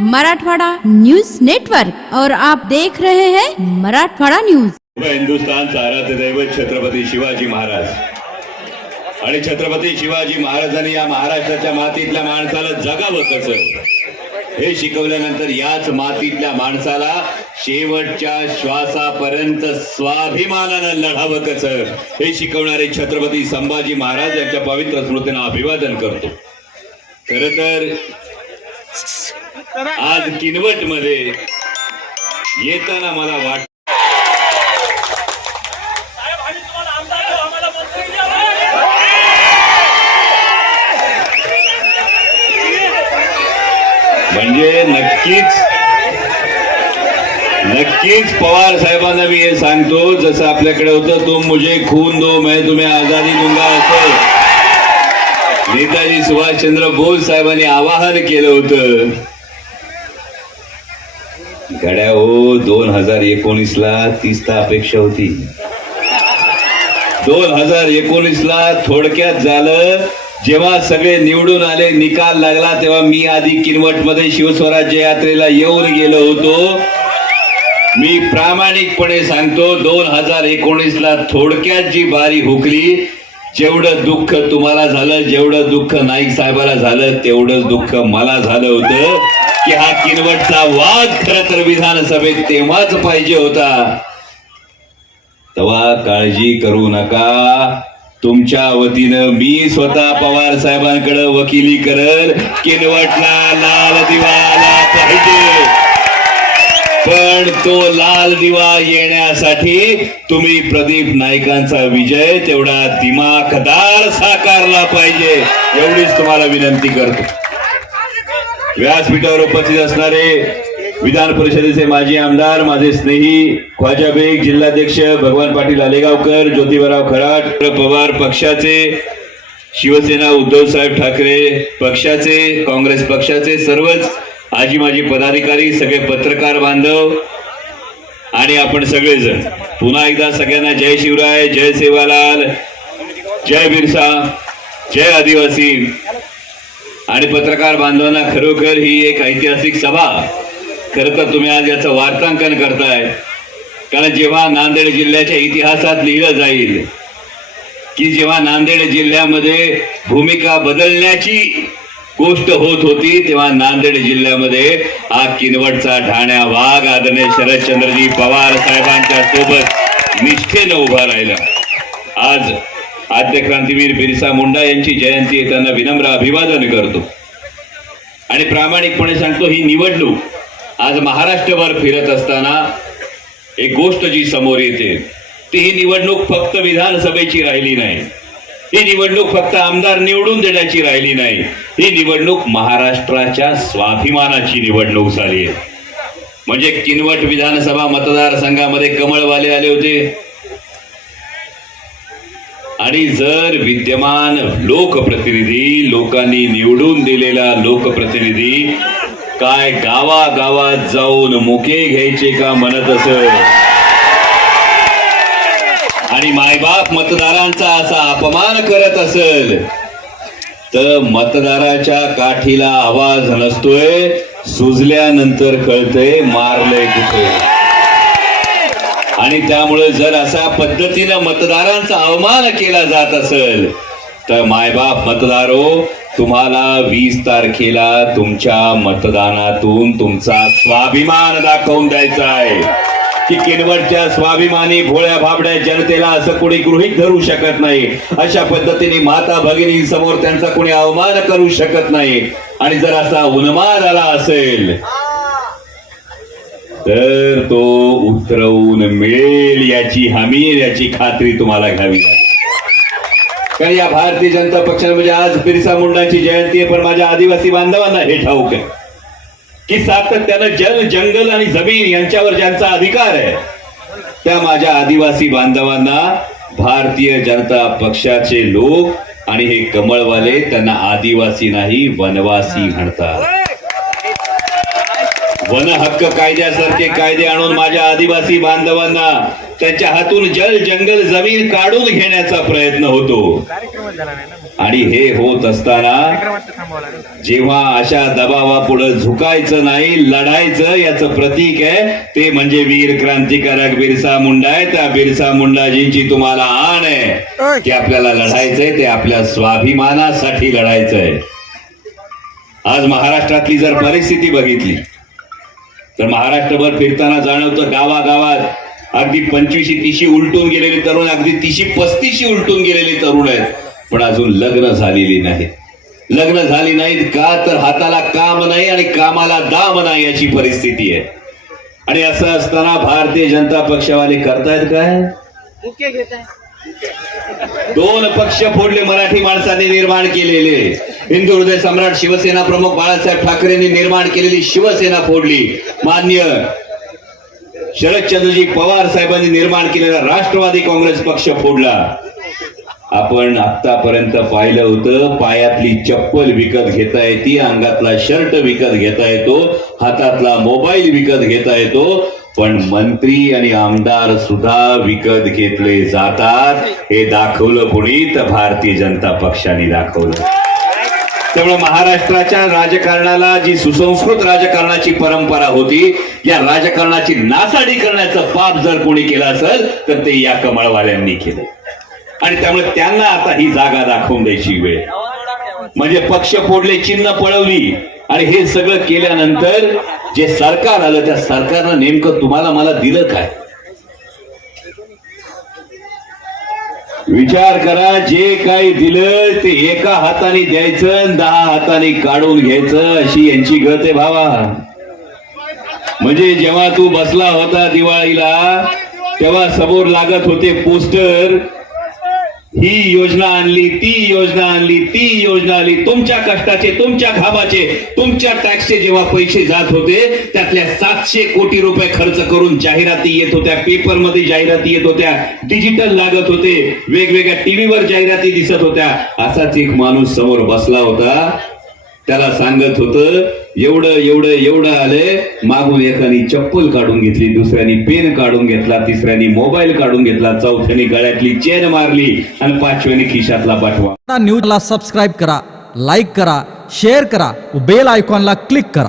Marathwada news network और आप देख रहे हैं मराठवाड़ा न्यूज। हिंदुस्थानचा आराध्य दैवत छत्रपती शिवाजी महाराज. आणि छत्रपती शिवाजी महाराजांनी या महाराष्ट्राच्या मातीतल्या माणसाला जगावं कसं? हे शिकवल्यानंतर याच मातीतल्या माणसाला शेवटच्या श्वासापर्यंत स्वाभिमानानं लढावं कसं? हे शिकवणारे छत्रपती संभाजी महाराज यांच्या पवित्र स्मृतींना अभिवादन करतो. खर तर आज किनवटमध्ये येताना मला वाट. म्हणजे नक्कीच नक्कीच पवार साहेबांना मी हे सांगतो जसं आपल्याकडे होतं तुम मुझे खून दो मैं तुम्हें आझादी दूंगा असं. नेताजी सुभाषचंद्र बोस साहेबांनी आवाहन केलं होतं. गड्या हो दोन हजार एकोणीस ला तीच तर अपेक्षा होती. दोन हजार एकोणीस ला थोडक्यात झालं जेव्हा सगळे निवडून आले निकाल लागला तेव्हा मी आधी किनवटमध्ये शिवस्वराज्य यात्रेला येऊन गेलो होतो. मी प्रामाणिकपणे सांगतो दोन हजार एकोणीस ला थोडक्यात जी बारी हुकली जेवढं दुःख तुम्हाला झालं जेवढं दुःख नाईक साहेबाला झालं तेवढंच दुःख मला झालं होतं. की हा किनवटचा वाद खर तर विधानसभेत तेव्हाच पाहिजे होता. तेव्हा काळजी करू नका. तुमच्या वतीनं मी स्वतः पवार साहेबांकडे वकिली करल. किनवटला लाल दिवा आला पाहिजे. पण तो लाल दिवा येण्यासाठी तुम्ही प्रदीप नाईकांचा विजय तेवढा दिमाखदार साकारला पाहिजे. एवढीच तुम्हाला विनंती करतो. व्यासपीठावर उपस्थित असणारे विधान परिषदेचे माजी आमदार माझे स्नेही ख्वाजा बेग जिल्हाध्यक्ष भगवान पाटील आलेगावकर ज्योतिबाराव खराट पवार पक्षाचे शिवसेना उद्धव साहेब ठाकरे पक्षाचे काँग्रेस पक्षाचे सर्वच आजी माजी पदाधिकारी सगळे पत्रकार बांधव आणि आपण सगळेजण. पुन्हा एकदा सगळ्यांना जय शिवराय जय सेवालाल जय बिरसा जय आदिवासी. आणि पत्रकार बांधवांना खरोखर ही एक ऐतिहासिक सभा. खरं तर तुम्ही आज याचं वार्तांकन करताय. कारण जेव्हा नांदेड जिल्ह्याच्या इतिहासात लिहिलं जाईल की जेव्हा नांदेड जिल्ह्यामध्ये भूमिका बदलण्याची गोष्ट होत होती तेव्हा नांदेड जिल्ह्यामध्ये हा किनवटचा ठाण्या वाघ आदरणीय शरदचंद्रजी पवार साहेबांच्या सोबत निष्ठेनं उभा राहिला. आज आद्य क्रांतीवीर बिरसा मुंडा यांची जयंती आहे त्यांना विनम्र अभिवादन करतो. आणि प्रामाणिकपणे सांगतो ही निवडणूक आज महाराष्ट्रभर फिरत असताना एक गोष्ट जी समोर येते ती ही निवडणूक फक्त विधानसभेची राहिली नाही. ही निवडणूक फक्त आमदार निवडून देण्याची राहिली नाही. ही निवडणूक महाराष्ट्राच्या स्वाभिमानाची निवडणूक झाली आहे. म्हणजे किनवट विधानसभा मतदारसंघामध्ये कमळवाले आले होते आणि जर विद्यमान लोकप्रतिनिधी लोकांनी निवडून दिलेला लोकप्रतिनिधी काय गावागावात जाऊन मुके घ्यायचे का म्हणत असत आणि मायबाप मतदारांचा असा अपमान करत असेल तर मतदाराच्या काठीला आवाज नसतोय सुजल्यानंतर कळतंय मारलंय कुठे? आणि त्यामुळे जर अशा पद्धतीनं मतदारांचा अवमान केला जात असेल तर मायबाप मतदारो तुम्हाला वीस तारखेला तुमच्या मतदानातून तुमचा स्वाभिमान दाखवून द्यायचा आहे. की किनवटच्या स्वाभिमानी भोळ्या भाबड्या जनतेला असं कोणी गृहीत धरू शकत नाही. अशा पद्धतीने माता भगिनी समोर त्यांचा कोणी अवमान करू शकत नाही. आणि जर असा उन्माद आला असेल तर तो उतरवून मिळेल याची हमी याची खात्री तुम्हाला घ्यावी लागेल. कारण या भारतीय जनता पक्षाने म्हणजे आज बिरसा मुंडाची जयंती आहे पण माझ्या आदिवासी बांधवांना हे ठाऊक आहे की सातत्यानं जल जंगल आणि जमीन यांच्यावर ज्यांचा अधिकार आहे त्या माझ्या आदिवासी बांधवांना भारतीय जनता पक्षाचे लोक आणि हे कमळवाले त्यांना आदिवासी नाही वनवासी म्हणतात. वन हक्क कायद्यासारखे कायदे आणून माझ्या आदिवासी बांधवांना त्यांच्या हातून जल जंगल जमीन काढून घेण्याचा प्रयत्न होतो. आणि हे होत असताना जेव्हा अशा दबावापुढे झुकायचं नाही लढायचं याचं प्रतीक आहे ते म्हणजे वीर क्रांतिकारक बिरसा मुंडा आहे. त्या बिरसा मुंडाजींची तुम्हाला आण आहे. की आपल्याला लढायचंय ते आपल्या स्वाभिमानासाठी लढायचंय. आज महाराष्ट्रातली जर परिस्थिती बघितली तर महाराष्ट्रभर फिरताना जाणवतं गावागावात अगदी पंचवीशी तीशी उलटून गेलेले तरुण अगदी तीशी पस्तीशी उलटून गेलेले तरुण आहेत. पण अजून लग्न झालेली नाही लग्न झाली नाहीत का? तर हाताला काम नाही आणि कामाला दाम नाही याची परिस्थिती आहे. आणि असं असताना भारतीय जनता पक्षवाले करतायत काय? दोन पक्ष फोडले मराठी माणसांनी निर्माण केलेले. हिंदू हृदय सम्राट शिवसेना प्रमुख बाळासाहेब ठाकरेंनी निर्माण केलेली शिवसेना फोडली. मान्य शरदचंद्रजी पवार साहेबांनी निर्माण केलेला राष्ट्रवादी काँग्रेस पक्ष फोडला. आपण आतापर्यंत पाहिलं होतं पायातली चप्पल विकत घेता येते अंगातला शर्ट विकत घेता येतो हातातला मोबाईल विकत घेता येतो पण मंत्री आणि आमदार सुद्धा विकत घेतले जातात. हे दाखवलं कोणी तर भारतीय जनता पक्षाने दाखवलं. त्यामुळे महाराष्ट्राच्या राजकारणाला जी सुसंस्कृत राजकारणाची परंपरा होती या राजकारणाची नासाडी करण्याचं पाप जर कोणी केलं असेल तर ते या कमळवाल्यांनी केलं. आणि त्यामुळे त्यांना आता ही जागा दाखवून द्यायची वेळ. म्हणजे पक्ष फोडले चिन्ह पळवली आणि हे सगळं केल्यानंतर जे सरकार आलं त्या सरकारनं नेमकं तुम्हाला मला दिलं काय? विचार करा जे काही दिलं ते एका हाताने द्यायचं आणि दहा हाताने काढून घ्यायचं अशी यांची गत आहे भावा. म्हणजे जेव्हा तू बसला होता दिवाळीला तेव्हा समोर लागत होते पोस्टर ही योजना आणली ती योजना आणली ती योजना आणली. तुमच्या कष्टाचे तुमच्या घाबाचे तुमच्या टॅक्सचे जेव्हा पैसे जात होते त्यातल्या सातशे कोटी रुपये खर्च करून जाहिराती येत होत्या. पेपरमध्ये जाहिराती येत होत्या. डिजिटल लागत होते. वेगवेगळ्या टीव्हीवर जाहिराती दिसत होत्या. असाच एक माणूस समोर बसला होता. त्याला सांगत होतं एवढं एवढं एवढं आलंय मागून एकानी चप्पल काढून घेतली दुसऱ्यानी पेन काढून घेतला तिसऱ्यानी मोबाईल काढून घेतला चौथ्याने गळ्यातली चेन मारली आणि पाचव्याने खिशातला पाठवा. न्यूजला सबस्क्राईब करा लाईक करा शेअर करा बेल आयकॉनला क्लिक करा.